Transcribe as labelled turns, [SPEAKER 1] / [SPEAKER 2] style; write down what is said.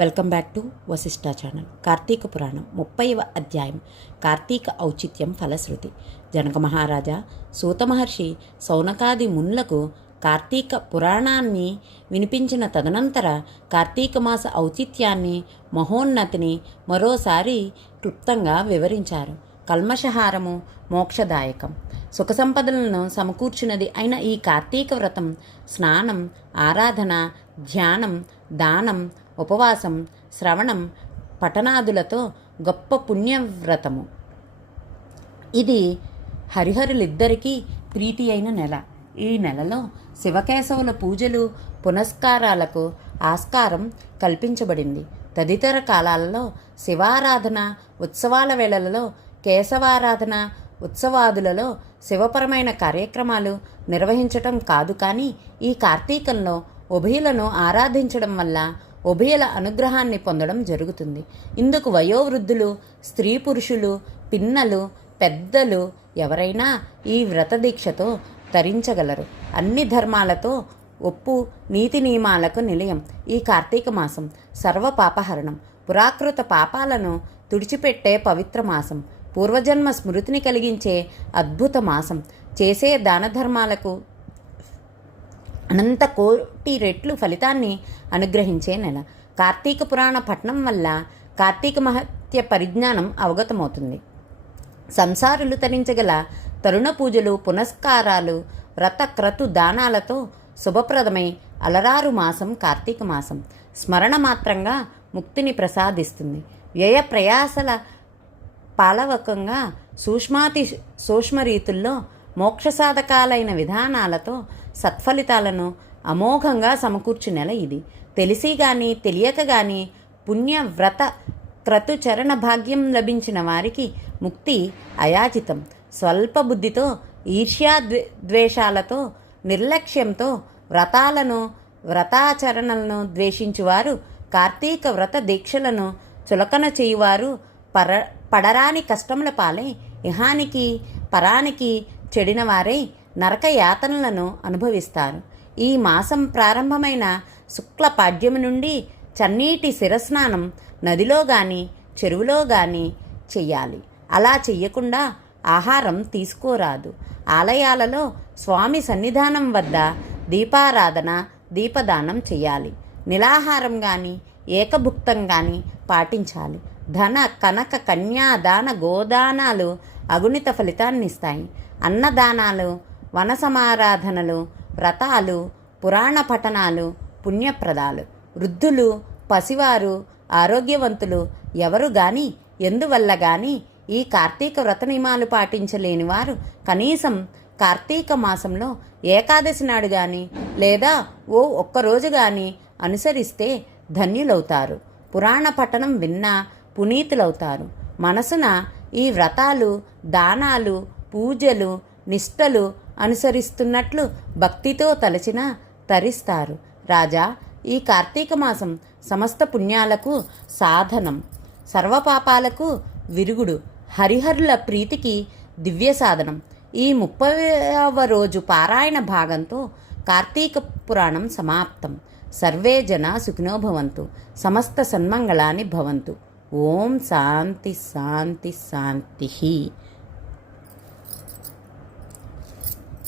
[SPEAKER 1] Welcome back to Vashishta channel. Karthika Puranam ముప్పైవ అధ్యాయం. కార్తీక ఔచిత్యం ఫలశ్రుతి. జనక మహారాజా సూత మహర్షి సౌనకాది మునులకు కార్తీక పురాణాన్ని వినిపించిన తదనంతర కార్తీక మాస ఔచిత్యాన్ని మహోన్నతిని మరోసారి క్లుప్తంగా వివరించారు. కల్మషహారము మోక్షదాయకం. సుఖ సంపదలను సమకూర్చినది అయిన ఈ కార్తీక వ్రతం స్నానం ఆరాధన ధ్యానం దానం ఉపవాసం శ్రవణం పఠనాదులతో గొప్ప పుణ్యవ్రతము. ఇది హరిహరులిద్దరికీ ప్రీతి అయిన నెల. ఈ నెలలో శివకేశవుల పూజలు పునస్కారాలకు ఆస్కారం కల్పించబడింది. తదితర కాలాలలో శివారాధన ఉత్సవాల వేళలలో కేశవారాధన ఉత్సవాదులలో శివపరమైన కార్యక్రమాలు నిర్వహించటం కాదు కానీ ఈ కార్తీకంలో ఉభయులను ఆరాధించడం వల్ల ఉభయల అనుగ్రహాన్ని పొందడం జరుగుతుంది. ఇందుకు వయోవృద్ధులు స్త్రీ పురుషులు పిన్నలు పెద్దలు ఎవరైనా ఈ వ్రత దీక్షతో తరించగలరు. అన్ని ధర్మాలతో ఒప్పు నీతి నియమాలకు నిలయం. ఈ కార్తీక మాసం సర్వ పాపహరణం పురాకృత పాపాలను తుడిచిపెట్టే పవిత్ర మాసం. పూర్వజన్మ స్మృతిని కలిగించే అద్భుత మాసం. చేసే దాన ధర్మాలకు అనంత కోటి రెట్లు ఫలితాన్ని అనుగ్రహించే నెల. కార్తీక పురాణ పఠనం వల్ల కార్తీక మహత్య పరిజ్ఞానం అవగతమవుతుంది. సంసారులు తరించగల తరుణ పూజలు పునస్కారాలు వ్రత క్రతు దానాలతో శుభప్రదమై అలరారు మాసం కార్తీక మాసం. స్మరణ మాత్రంగా ముక్తిని ప్రసాదిస్తుంది. వ్యయ ప్రయాసల పాలవకంగా సూక్ష్మాతి సూక్ష్మ రీతుల్లో మోక్ష సాధకాలైన విధానాలతో సత్ఫలితాలను అమోఘంగా సమకూర్చు నెల ఇది. తెలిసి గాని తెలియక గాని పుణ్యవ్రత క్రతుచరణ భాగ్యం లభించిన వారికి ముక్తి అయాచితం స్వల్ప బుద్ధితో ఈర్ష్యా ద్వేషాలతో నిర్లక్ష్యంతో వ్రతాలను వ్రతాచరణలను ద్వేషించువారు కార్తీక వ్రత దీక్షలను చులకన చేయువారు పర పడరాని కష్టముల పాలై ఇహానికి పరానికి చెడినవారై నరక యాతనలను అనుభవిస్తారు. ఈ మాసం ప్రారంభమైన శుక్ల పాడ్యము నుండి చన్నీటి శిరస్నానం నదిలో గాని చెరువులో గాని చెయ్యాలి. అలా చెయ్యకుండా ఆహారం తీసుకోరాదు. ఆలయాలలో స్వామి సన్నిధానం వద్ద దీపారాధన దీపదానం చేయాలి నిలాహారం కానీ ఏకభుక్తం కానీ పాటించాలి. ధన కనక కన్యాదాన గోదానాలు అగుణిత ఫలితాన్నిస్తాయి. అన్నదానాలు వన సమారాధనలు వ్రతాలు పురాణ పఠనాలు పుణ్యప్రదాలు. వృద్ధులు పసివారు ఆరోగ్యవంతులు ఎవరు గాని ఎందువల్ల గాని ఈ కార్తీక వ్రత నియమాలు పాటించలేని వారు కనీసం కార్తీక మాసంలో ఏకాదశి నాడు కానీ లేదా ఓ ఒక్కరోజు కానీ అనుసరిస్తే ధన్యులవుతారు. పురాణ పఠనం విన్నా పునీతులవుతారు. మనసున ఈ వ్రతాలు దానాలు పూజలు నిష్టలు అనుసరిస్తున్నట్లు భక్తితో తలచిన తరిస్తారు. రాజా ఈ కార్తీక మాసం సమస్త పుణ్యాలకు సాధనం. సర్వపాపాలకు విరుగుడు. హరిహరుల ప్రీతికి దివ్య సాధనం. ఈ ముప్పైవ రోజు పారాయణ భాగంతో కార్తీక పురాణం సమాప్తం. సర్వే జన సుఖినోభవంతు సమస్త సన్మంగళాన్ని భవంతు. ఓం శాంతి శాంతి శాంతి.